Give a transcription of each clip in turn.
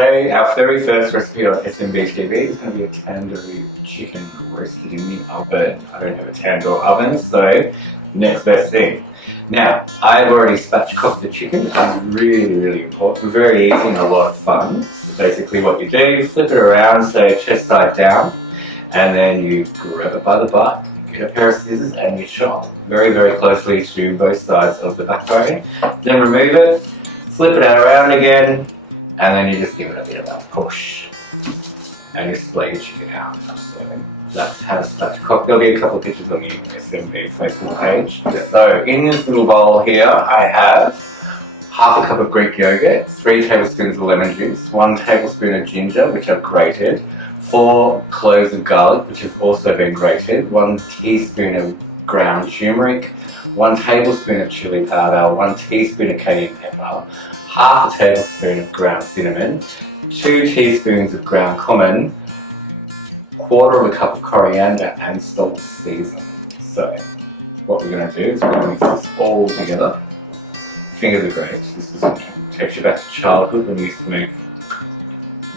today our very first recipe on SMB TV is going to be a tandoori chicken roasted in the oven. I don't have a tandoor oven, so next best thing. Now, I've already spatch cooked the chicken, which is really important, very easy and a lot of fun. So basically what you do, flip it around, so chest side down, and then you grab it by the butt, get a pair of scissors and you chop very closely to both sides of the backbone. Then remove it, flip it around again, and then you just give it a bit of a push. And you split your chicken out. So that's how to spatch cook. There'll be a couple of pictures on the SMB Facebook page. So in this little bowl here, I have half a cup of Greek yogurt, 3 tablespoons of lemon juice, 1 tablespoon of ginger, which I've grated, 4 cloves of garlic, which have also been grated, 1 teaspoon of ground turmeric, 1 tablespoon of chilli powder, 1 teaspoon of cayenne pepper, half a tablespoon of ground cinnamon, 2 teaspoons of ground cumin, 1/4 of a cup of coriander and salt to season. So what we're going to do is we're going to mix this all together. Fingers are great. This is takes you back to childhood when we used to make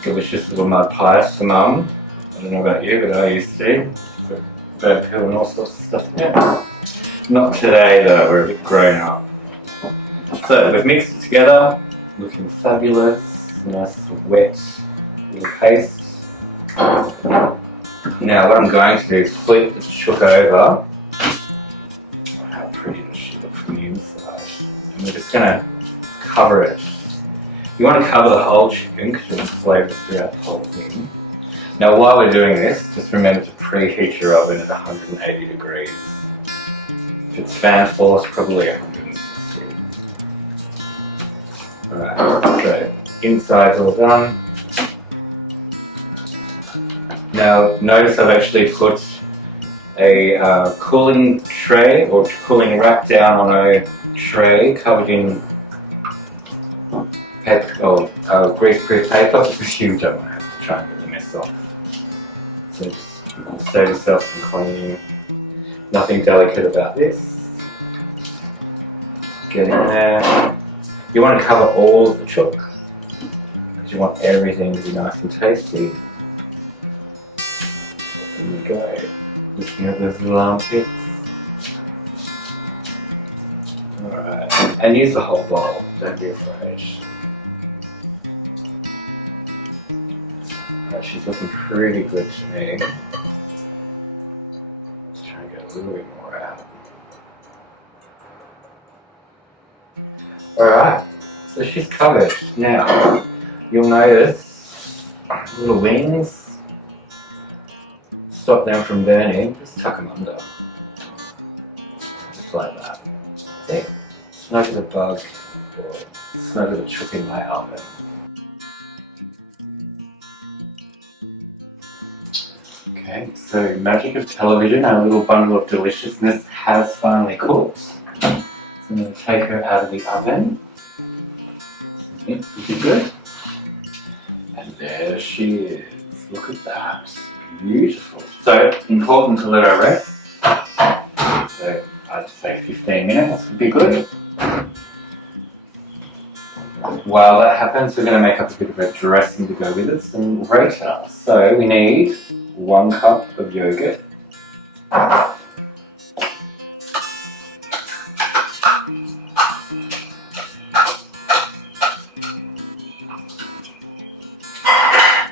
delicious little mud pies for Mum. I don't know about you, but I used to. Bird poo and all sorts of stuff. Yeah. Not today though, we're a bit grown up. So we've mixed it together, looking fabulous, nice wet little paste. Now what I'm going to do is flip the chook over. How pretty does she look from the inside? And we're just going to cover it. You want to cover the whole chicken because you want flavour throughout the whole thing. Now while we're doing this, just remember to preheat your oven at 180 degrees. If it's fan force, probably 160. Alright, so inside's all done. Now notice I've actually put a cooling tray or cooling rack down on a tray covered in paper or grease-proof paper because you don't want to have to try and get the mess off. So just save yourself some cleaning. Nothing delicate about this. Get in there. You want to cover all of the chook because you want everything to be nice and tasty. There we go. Looking at those little armpits. Alright, and use the whole bowl, don't be afraid. Alright, she's looking pretty good to me. Let's try and get a little bit more out. Alright, so she's covered. Now, you'll notice little wings. Stop them from burning, just tuck them under. Just like that. See? Snuggle the bug, or snuggle the chook in my oven. Okay, so magic of television, our little bundle of deliciousness has finally cooked. So I'm going to take her out of the oven. Yep, is it good? And there she is. Look at that. Beautiful. So important to let her rest. So I'd say 15 minutes would be good. While that happens, we're going to make up a bit of a dressing to go with it, some raita. So we need 1 cup of yogurt.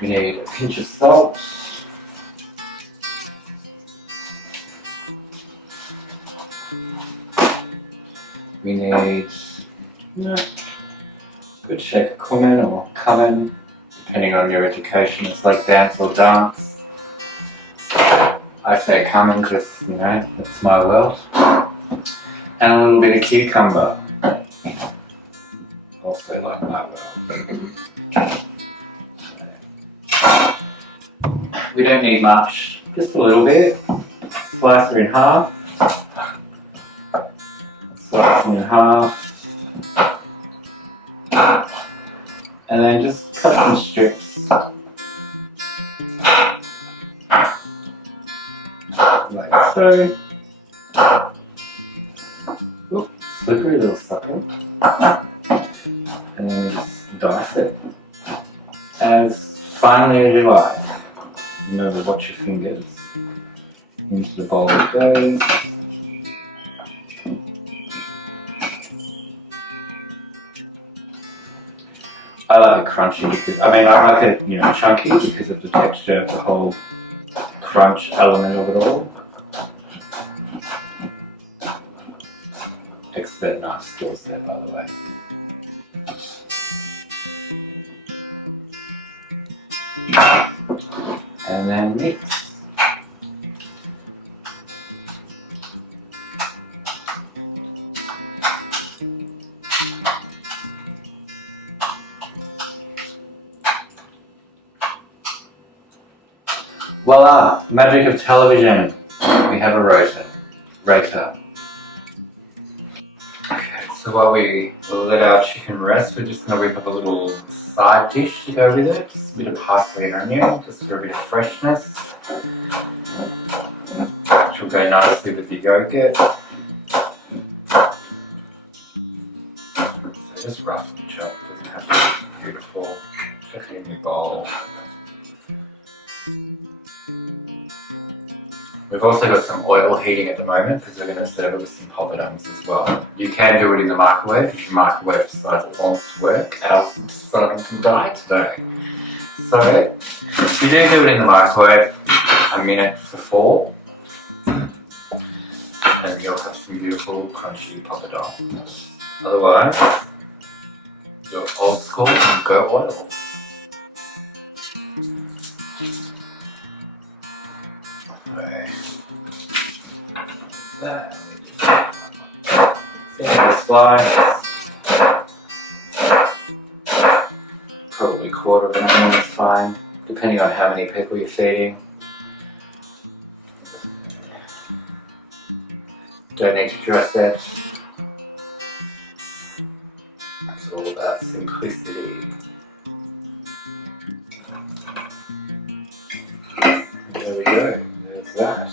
We need a pinch of salt. We need a good shake of cumin or cumin, depending on your education. It's like dance or dance. I say cumin because, you know, that's my world. And a little bit of cucumber. Also like my world. We don't need much, just a little bit. Slice her in half. Slice them in half. And then just cut some strips. Like so. Ooh, slippery little sucker. And then we just dice it. as finely as you like. Remember, watch your fingers. Into the bowl it goes. I like it crunchy because, I like it, chunky because of the texture of the whole crunch element of it all. Expert knife skills there, by the way. And then mix. Voila! Magic of television. We have a rater. Okay, so while we let our chicken rest, we're just going to whip up a little side dish to go with it. Just a bit of parsley and onion, just for a bit of freshness. Which will go nicely with the yogurt. So just roughly chopped, doesn't have to be beautiful. Chuck it in your bowl. We've also got some oil heating at the moment because we're going to serve it with some poppadoms as well. You can do it in the microwave if your microwave decides it wants to work. Ours is starting to die today. So, if you do it in the microwave, a minute for 4, and you'll have some beautiful crunchy poppadom. Otherwise, go old school and go oil. Okay. That and a slice, probably 1/4 of an onion is fine, depending on how many people you're feeding. Don't need to dress it. It's all about simplicity. There we go. There's that.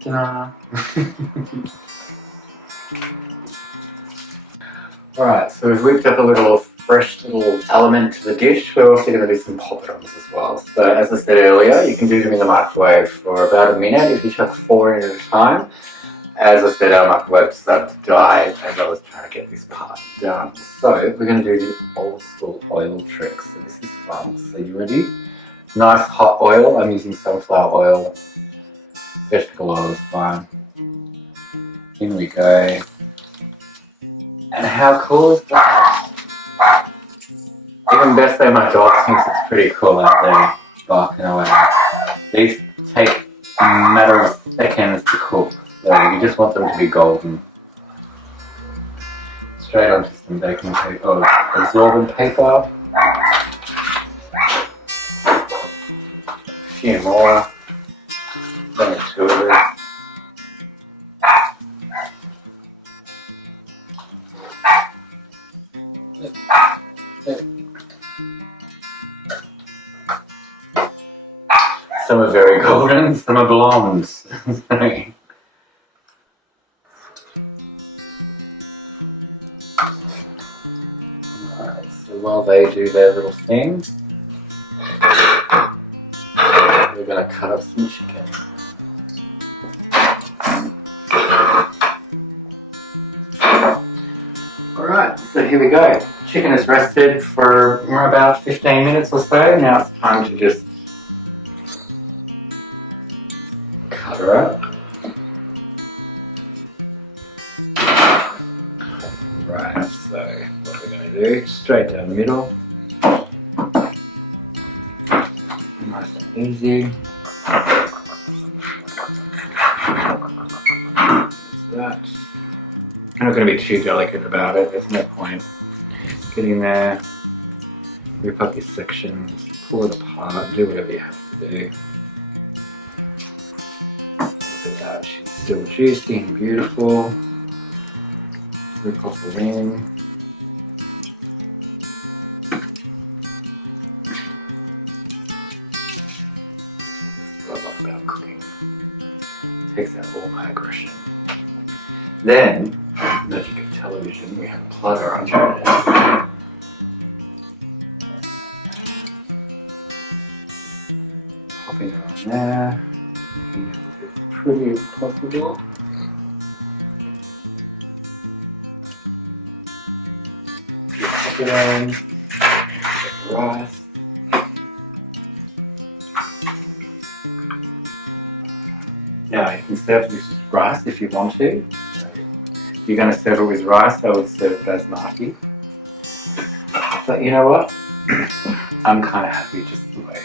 Ta-da. Alright, so we've whipped up a little fresh little element to the dish. We're also going to do some poppadoms as well. So as I said earlier, you can do them in the microwave for about a minute if you chuck 4 in at a time. As I said, our microwave decided to die as I was trying to get this part done. So we're going to do the old school oil trick. So this is fun. So you ready? Nice hot oil. I'm using sunflower oil. Vegetable oil is fine. In we go. And how cool is that? Even best though my dog thinks it's pretty cool out there barking away. These take a matter of seconds to cook. So you just want them to be golden. Straight onto some baking paper, or absorbent paper. A few more. Then 2 of it. Some are very golden, some are blondes. Alright, so while they do their little thing, we're going to cut up some chicken. Alright, so here we go. Chicken is rested for about 15 minutes or so. Now it's time to just cut her up. Right, so what we're going to do, straight down the middle. Nice and easy. That. I'm not going to be too delicate about it, there's no point. Get in there, rip up your sections, pull it apart, do whatever you have to do. Look at that, she's still juicy and beautiful. Rip off the ring. That's what I love about cooking. Takes out all my aggression. Then, magic of television, we have a plugger on China. Popping it on there, making it look as pretty as possible. Pop it on, get the rice. Now you can serve this with rice if you want to. If you're going to serve it with rice, I would serve basmati. But you know what? I'm kind of happy just the way